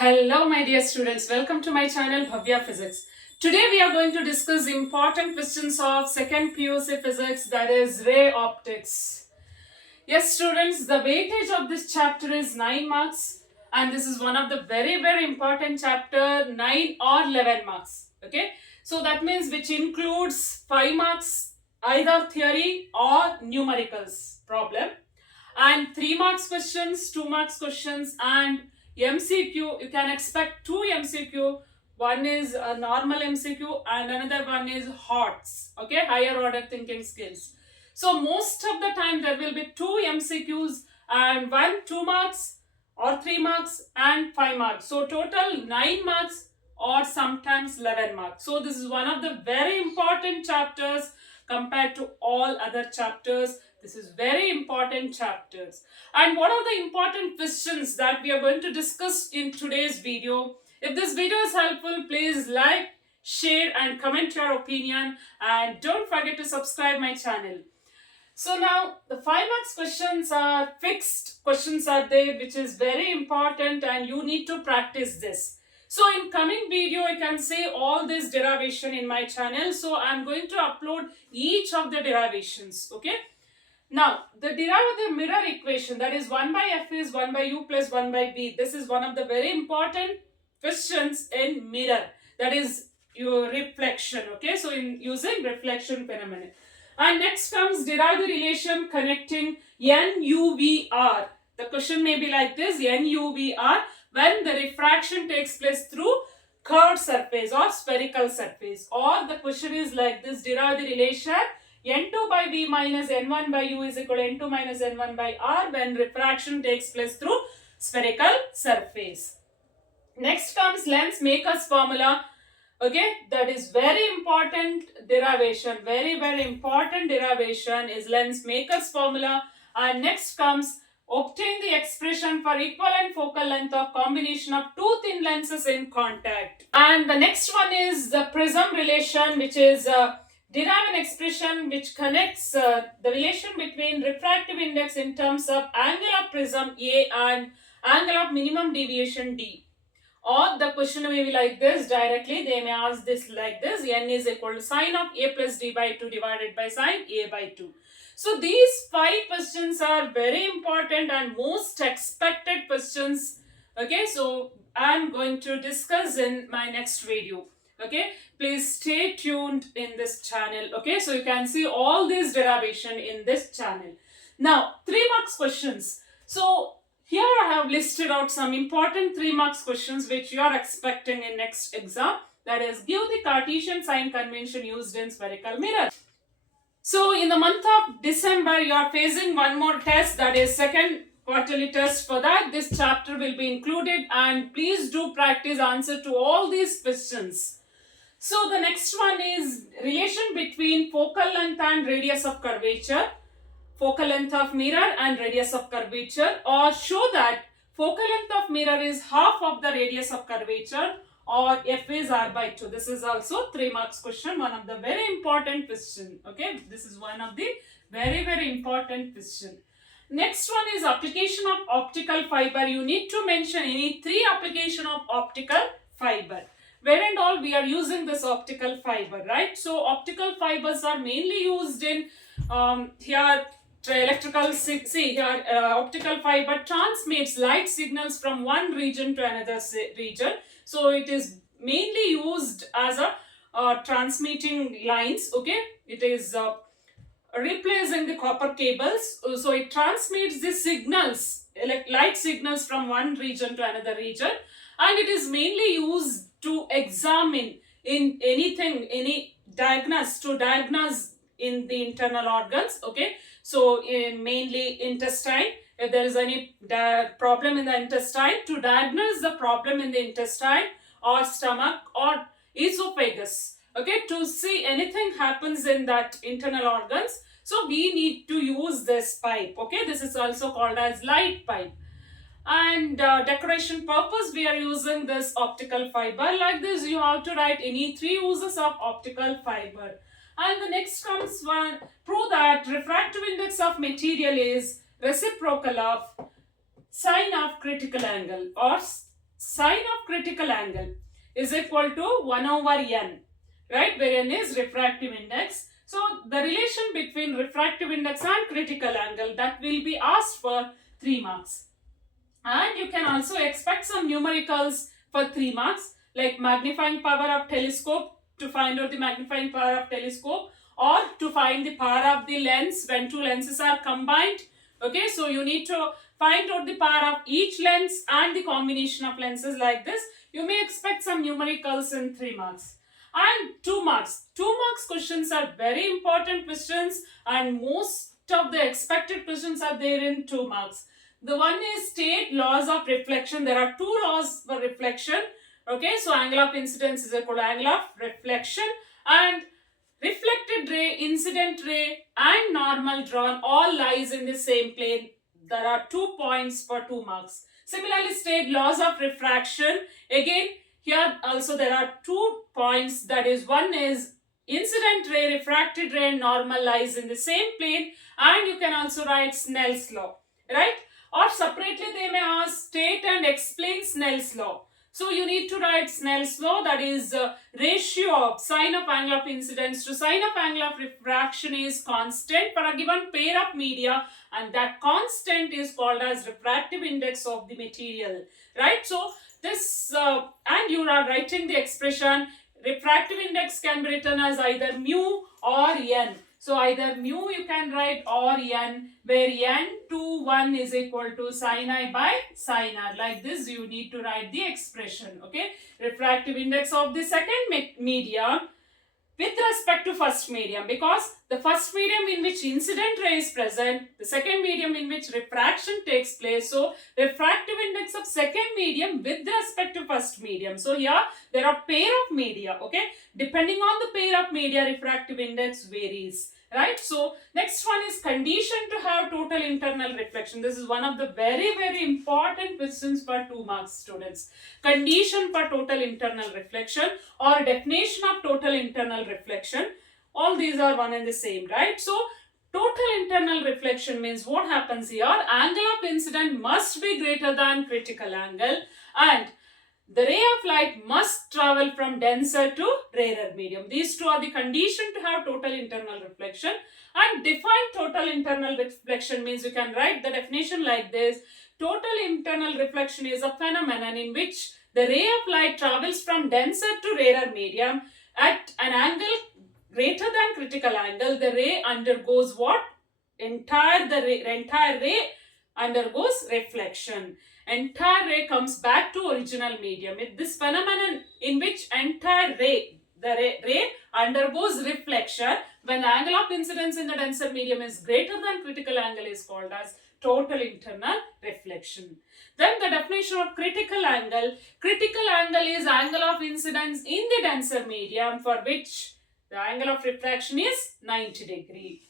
Hello my dear students, welcome to my channel Bhavya Physics. Today we are going to discuss important questions of second PUC Physics, that is ray optics. Yes students, the weightage of this chapter is 9 marks and this is one of the very important chapter, 9 or 11 marks. Okay, so that means which includes 5 marks either theory or numericals problem, and 3 marks questions, 2 marks questions, and MCQ. You can expect 2 MCQ. One is a normal MCQ and another one is HOTS, okay, higher order thinking skills. So most of the time there will be 2 MCQs and 2 marks or 3 marks and 5 marks. So total 9 marks or sometimes 11 marks. So this is one of the very important chapters compared to all other chapters. This is very important chapters. And what are the important questions that we are going to discuss in today's video? If this video is helpful, please like, share and comment your opinion, and don't forget to subscribe my channel. So now the 5 marks questions are fixed questions are there, which is very important and you need to practice this. So in coming video, I can say all this derivation in my channel. So I'm going to upload each of the derivations, okay? Now, the derivative mirror equation, that is 1 by f is 1 by u plus 1 by b. This is one of the very important questions in mirror, that is your reflection, okay? So in using reflection phenomenon. And next comes derive the relation connecting n, u, v, r. The question may be like this: n, u, v, r when the refraction takes place through curved surface or spherical surface. Or the question is like this: derive the relation n2 by v minus n1 by u is equal to n2 minus n1 by r when refraction takes place through spherical surface. Next comes lens makers formula. Okay, that is very important derivation. Very important derivation is lens makers formula. And next comes obtain the expression for equivalent focal length of combination of two thin lenses in contact. And the next one is the prism relation, which is derive an expression which connects the relation between refractive index in terms of angle of prism A and angle of minimum deviation D. Or the question may be like this directly, they may ask this like this: n is equal to sine of a plus d by 2 divided by sine a by 2. So these 5 questions are very important and most expected questions. Okay, so I'm going to discuss in my next video. Okay, please stay tuned in this channel. Okay, so you can see all this derivation in this channel. Now 3 marks questions. So here I have listed out some important 3 marks questions which you are expecting in next exam. That is, give the Cartesian sign convention used in spherical mirror. So in the month of December, you are facing one more test, that is second quarterly test. For that, this chapter will be included and please do practice answer to all these questions. So the next one is relation between focal length and radius of curvature. Focal length of mirror and radius of curvature, or show that focal length of mirror is half of the radius of curvature, or f is r by 2. This is also 3 marks question, one of the very important question. Okay, this is one of the very important question. Next one is application of optical fiber. You need to mention any 3 application of optical fiber. Where and all we are using this optical fiber, right? So optical fibers are mainly used in here electrical, see here optical fiber transmits light signals from one region to another region. So it is mainly used as a transmitting lines. Okay, it is replacing the copper cables. So it transmits the signals, light signals from one region to another region, and it is mainly used to examine in anything, any diagnose in the internal organs. Okay, so in mainly intestine, if there is any problem in the intestine, to diagnose the problem in the intestine or stomach or esophagus, okay, to see anything happens in that internal organs, so we need to use this pipe. Okay, this is also called as light pipe. And decoration purpose, we are using this optical fiber. Like this, you have to write any 3 uses of optical fiber. And the next comes one, prove that refractive index of material is reciprocal of sine of critical angle, or sine of critical angle is equal to 1 over n, right, where n is refractive index. So the relation between refractive index and critical angle, that will be asked for 3 marks. And you can also expect some numericals for 3 marks, like magnifying power of telescope, to find out the magnifying power of telescope, or to find the power of the lens when two lenses are combined. Okay, so you need to find out the power of each lens and the combination of lenses like this. You may expect some numericals in 3 marks. And 2 marks. 2 marks questions are very important questions, and most of the expected questions are there in 2 marks. The one is state laws of reflection. There are 2 laws for reflection. Okay, so angle of incidence is equal to angle of reflection, and reflected ray, incident ray and normal drawn all lies in the same plane. There are 2 points for 2 marks. Similarly, state laws of refraction. Again, here also there are 2 points, that is, one is incident ray, refracted ray and normal lies in the same plane, and you can also write Snell's law, right? Or separately they may ask state and explain Snell's law. So you need to write Snell's law, that is ratio of sine of angle of incidence to sine of angle of refraction is constant for a given pair of media, and that constant is called as refractive index of the material, right? So this and you are writing the expression refractive index can be written as either mu or n. So either mu you can write or n, where n to 1 is equal to sin I by sin r. Like this you need to write the expression. Okay, refractive index of the second medium with respect to first medium, because the first medium in which incident ray is present, the second medium in which refraction takes place. So refractive index of second medium with respect to first medium. So here there are pair of media. Okay, depending on the pair of media, refractive index varies, right? So next one is condition to have total internal reflection. This is one of the very important questions for 2 marks, students. Condition for total internal reflection or definition of total internal reflection, all these are one and the same, right? So total internal reflection means what happens here, angle of incidence must be greater than critical angle, and the ray of light must travel from denser to rarer medium. These two are the condition to have total internal reflection. And define total internal reflection means you can write the definition like this. Total internal reflection is a phenomenon in which the ray of light travels from denser to rarer medium at an angle greater than critical angle. The ray undergoes what? Entire ray undergoes reflection. Entire ray comes back to original medium. This phenomenon in which entire ray, the ray undergoes reflection when the angle of incidence in the denser medium is greater than critical angle is called as total internal reflection. Then the definition of critical angle. Critical angle is angle of incidence in the denser medium for which the angle of refraction is 90 degree.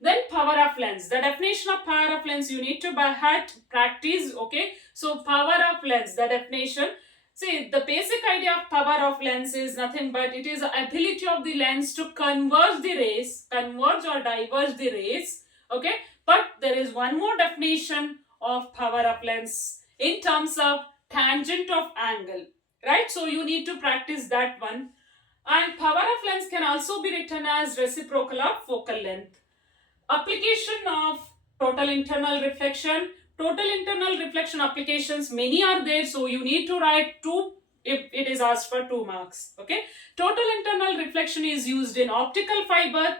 Then power of lens. The definition of power of lens you need to by heart practice. Okay, so power of lens, the definition. See, the basic idea of power of lens is nothing but it is the ability of the lens to converge the rays, converge or diverge the rays. Okay, but there is one more definition of power of lens in terms of tangent of angle, right? So you need to practice that one. And power of lens can also be written as reciprocal of focal length. Application of total internal reflection. Total internal reflection applications, many are there, so you need to write 2 if it is asked for 2 marks. Okay, total internal reflection is used in optical fiber,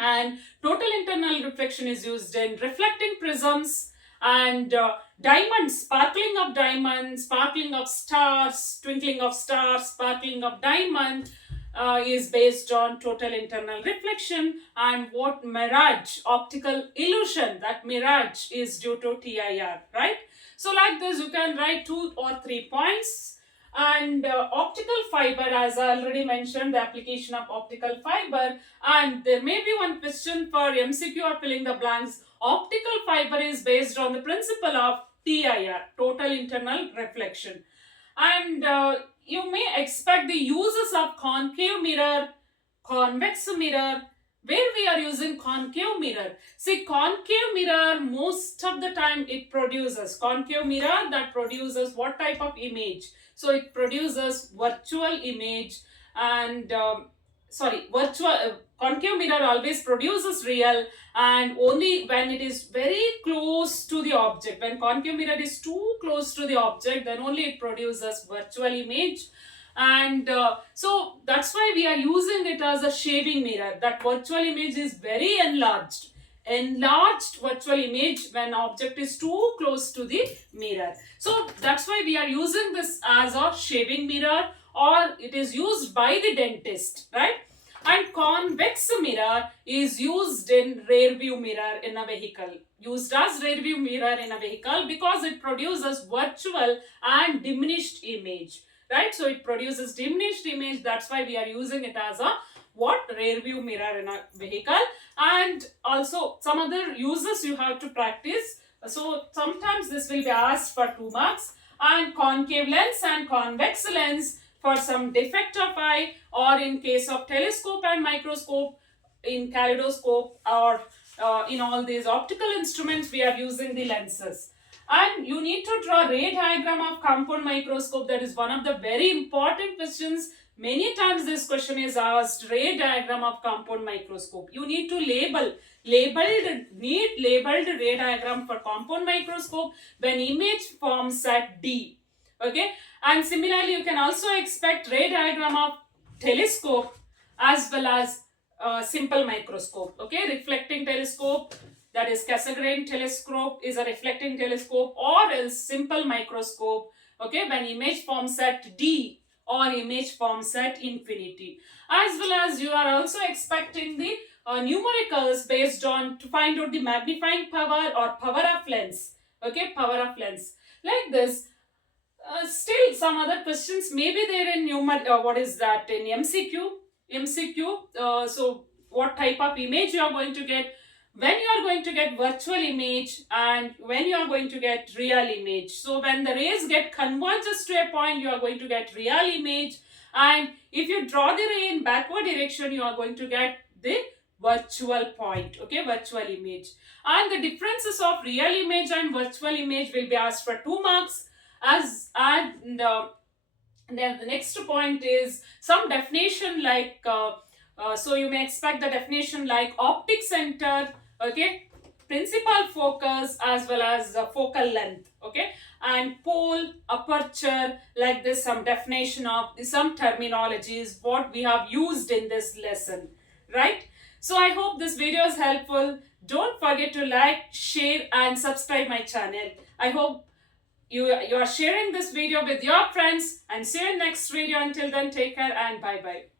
and total internal reflection is used in reflecting prisms and diamonds, sparkling of diamonds, sparkling of stars, twinkling of stars, sparkling of diamond. Is based on total internal reflection, and what mirage, optical illusion, that mirage is due to TIR, right? So like this you can write 2 or 3 points. And optical fiber, as I already mentioned, the application of optical fiber, and there may be one question for MCQ or filling the blanks. Optical fiber is based on the principle of TIR, total internal reflection. And you may expect the uses of concave mirror, convex mirror, where we are using concave mirror. See, concave mirror, most of the time it produces, concave mirror that produces what type of image? So it produces virtual image and concave mirror always produces real, and only when it is very close to the object, when concave mirror is too close to the object, then only it produces virtual image. And so that's why we are using it as a shaving mirror. That virtual image is very enlarged virtual image when object is too close to the mirror. So that's why we are using this as a shaving mirror, or it is used by the dentist, right? And convex mirror is used in rear view mirror in a vehicle, used as rear view mirror in a vehicle because it produces virtual and diminished image, right? So it produces diminished image. That's why we are using it as a rear view mirror in a vehicle. And also some other uses you have to practice. So sometimes this will be asked for 2 marks. And concave lens and convex lens for some defect of eye, or in case of telescope and microscope, in kaleidoscope, or in all these optical instruments, we are using the lenses. And you need to draw ray diagram of compound microscope. That is one of the very important questions. Many times this question is asked, ray diagram of compound microscope. You need to labeled ray diagram for compound microscope when image forms at D. Okay, and similarly you can also expect ray diagram of telescope as well as simple microscope. Okay, reflecting telescope, that is Cassegrain telescope is a reflecting telescope, or else simple microscope. Okay, when image forms at D or image forms at infinity. As well as you are also expecting the numericals based on to find out the magnifying power or power of lens. Okay, power of lens like this. Still some other questions may be there in what is that, in MCQ. So what type of image you are going to get, when you are going to get virtual image, and when you are going to get real image. So when the rays get converges to a point, you are going to get real image, and if you draw the ray in backward direction, you are going to get the virtual point. Okay, virtual image. And the differences of real image and virtual image will be asked for 2 marks. Then the next point is some definition like so you may expect the definition like optic center, okay, principal focus as well as focal length, okay, and pole, aperture, like this, some definition of some terminologies what we have used in this lesson, right? So I hope this video is helpful. Don't forget to like, share and subscribe my channel. I hope you are sharing this video with your friends, and see you in next video. Until then, take care and bye bye.